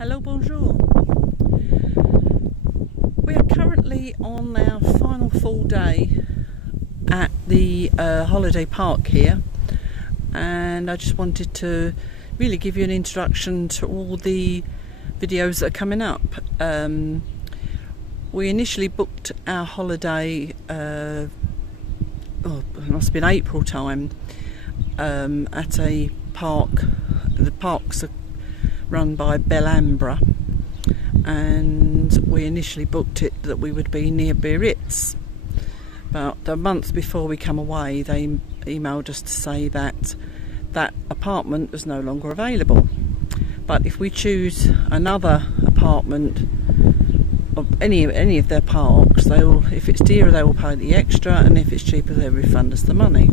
Hello, bonjour. We are currently on our final full day at the holiday park here, and I just wanted to really give you an introduction to all the videos that are coming up. We initially booked our holiday, it must have been April time, at a park. The parks are run by Bellambra, and we initially booked it that we would be near Biarritz. About a month before we come away, they emailed us to say that that apartment was no longer available, but if we choose another apartment of any of their parks, they will, if it's dearer they will pay the extra, and if it's cheaper they'll refund us the money.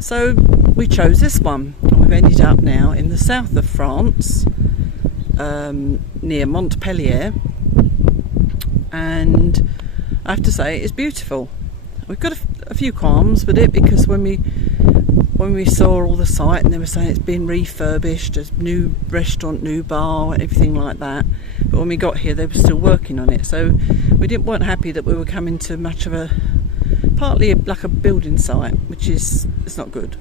So we chose this one, and we've ended up now in the south of France, near Montpellier, and I have to say it's beautiful. We've got a few qualms with it, because when we saw all the site and they were saying it's been refurbished, there's new restaurant, new bar, everything like that, but when we got here they were still working on it, so we weren't happy that we were coming to much of a, partly like a building site, which is, it's not good.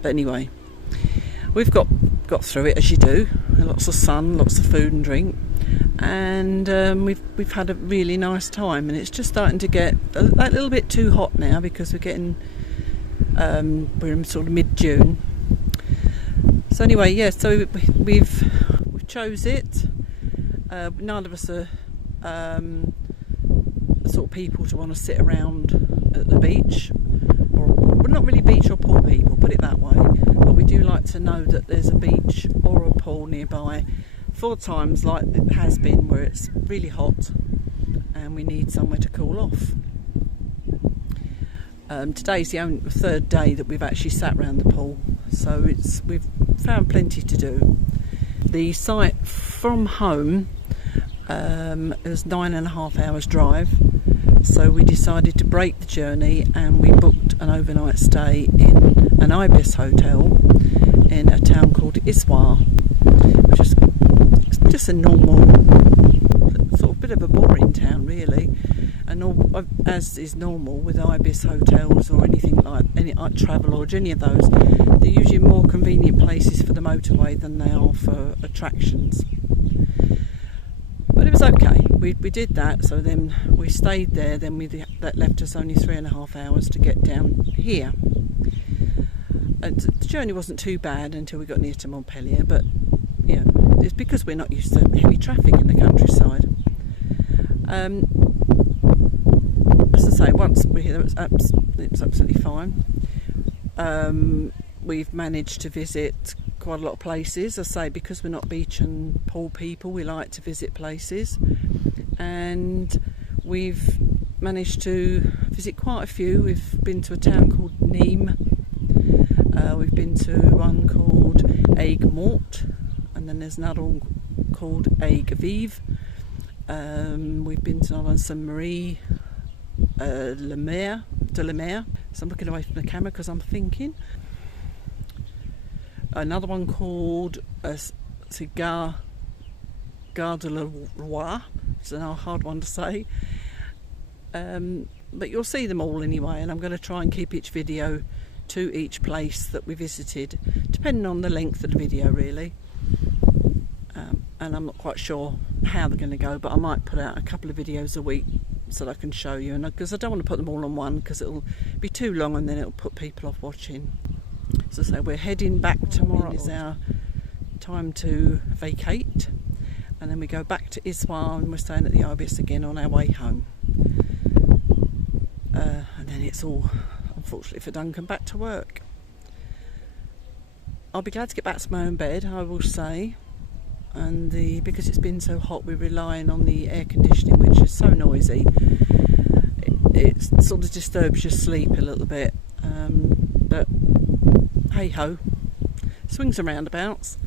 But anyway, we've got through it as you do. Lots of sun, lots of food and drink, and we've had a really nice time. And it's just starting to get a little bit too hot now, because we're getting we're in sort of mid-June. So anyway, yeah. So we've chose it. None of us are the sort of people to want to sit around at the beach, or we're not really beach or pool people, put it that way, but we do like to know that there's a beach or a pool nearby for times like it has been, where it's really hot and we need somewhere to cool off. Today's the third day that we've actually sat around the pool, so we've found plenty to do. The site from home is 9.5 hours drive, so we decided to break the journey, and we booked an overnight stay in an ibis hotel in a town called Issoire, which is just a normal, sort of bit of a boring town really, and as is normal with ibis hotels or anything like any Travelodge, any of those, they're usually more convenient places for the motorway than they are for attractions. But it was okay. We did that, so then we stayed there. Then that left us only 3.5 hours to get down here. And the journey wasn't too bad until we got near to Montpellier, but you know, it's because we're not used to heavy traffic in the countryside. As I say, once we're here, it was absolutely fine. We've managed to visit quite a lot of places. As I say, because we're not beach and pool people, we like to visit places, and we've managed to visit quite a few. We've been to a town called Nîmes, we've been to one called GrandeMotte, and then there's another one called FAB. We've been to another one, Saint-Marie de la Mer. So I'm looking away from the camera because I'm thinking. Another one called Gare de la Roi. It's a hard one to say. But you'll see them all anyway, and I'm going to try and keep each video to each place that we visited, depending on the length of the video really. And I'm not quite sure how they're going to go, but I might put out a couple of videos a week so that I can show you, and because I don't want to put them all on one, because it'll be too long and then it'll put people off watching. So we're heading back tomorrow. Is our time to vacate, and then we go back to Issoire, and we're staying at the ibis again on our way home. And then it's all, unfortunately for Duncan, back to work. I'll be glad to get back to my own bed, I will say. And because it's been so hot, we're relying on the air conditioning, which is so noisy. It sort of disturbs your sleep a little bit. But hey ho, swings and roundabouts.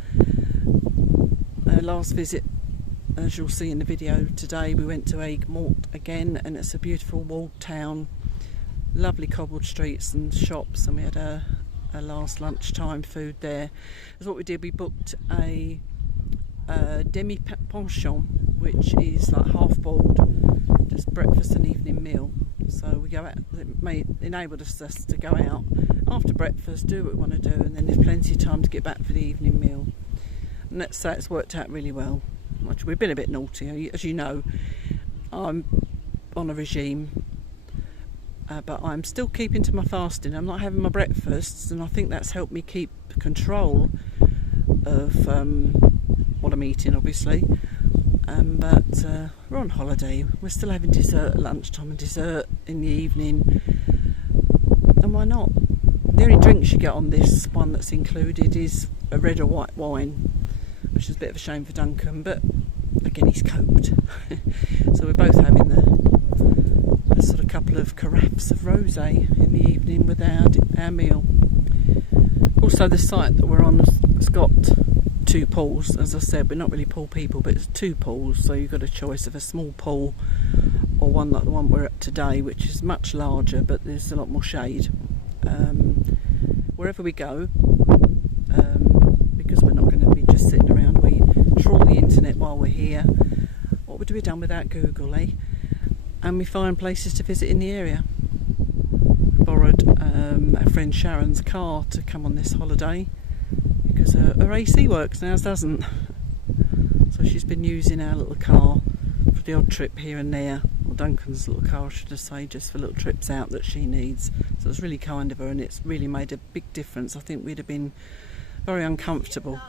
Last visit, as you'll see in the video today, we went to GrandeMotte again, and it's a beautiful walled town, lovely cobbled streets and shops, and we had a last lunchtime food there. That's what we did. We booked a demi pension, which is like half boiled, just breakfast and evening meal. So we go out, it may enable us to go out after breakfast, do what we want to do, and then there's plenty of time to get back for the evening meal. And let's say it's worked out really well. We've been a bit naughty, as you know. I'm on a regime, but I'm still keeping to my fasting. I'm not having my breakfasts, and I think that's helped me keep control of what I'm eating, obviously. But we're on holiday. We're still having dessert at lunchtime and dessert in the evening. And why not? The only drinks you get on this one that's included is a red or white wine, which is a bit of a shame for Duncan, but again, he's coped. So we're both having a sort of couple of carafes of rosé in the evening with our meal. Also, the site that we're on has got 2 pools. As I said, we're not really pool people, but it's 2 pools, so you've got a choice of a small pool or one like the one we're at today, which is much larger, but there's a lot more shade. Wherever we go, because we're not going to be just sitting around, we trawl the internet while we're here. What would we have done without Google, eh? And we find places to visit in the area. Borrowed our friend Sharon's car to come on this holiday, because her AC works and ours doesn't. So she's been using our little car for the odd trip here and there, or Duncan's little car, I should say, just for little trips out that she needs. So it's really kind of her, and it's really made a big difference. I think we'd have been very uncomfortable.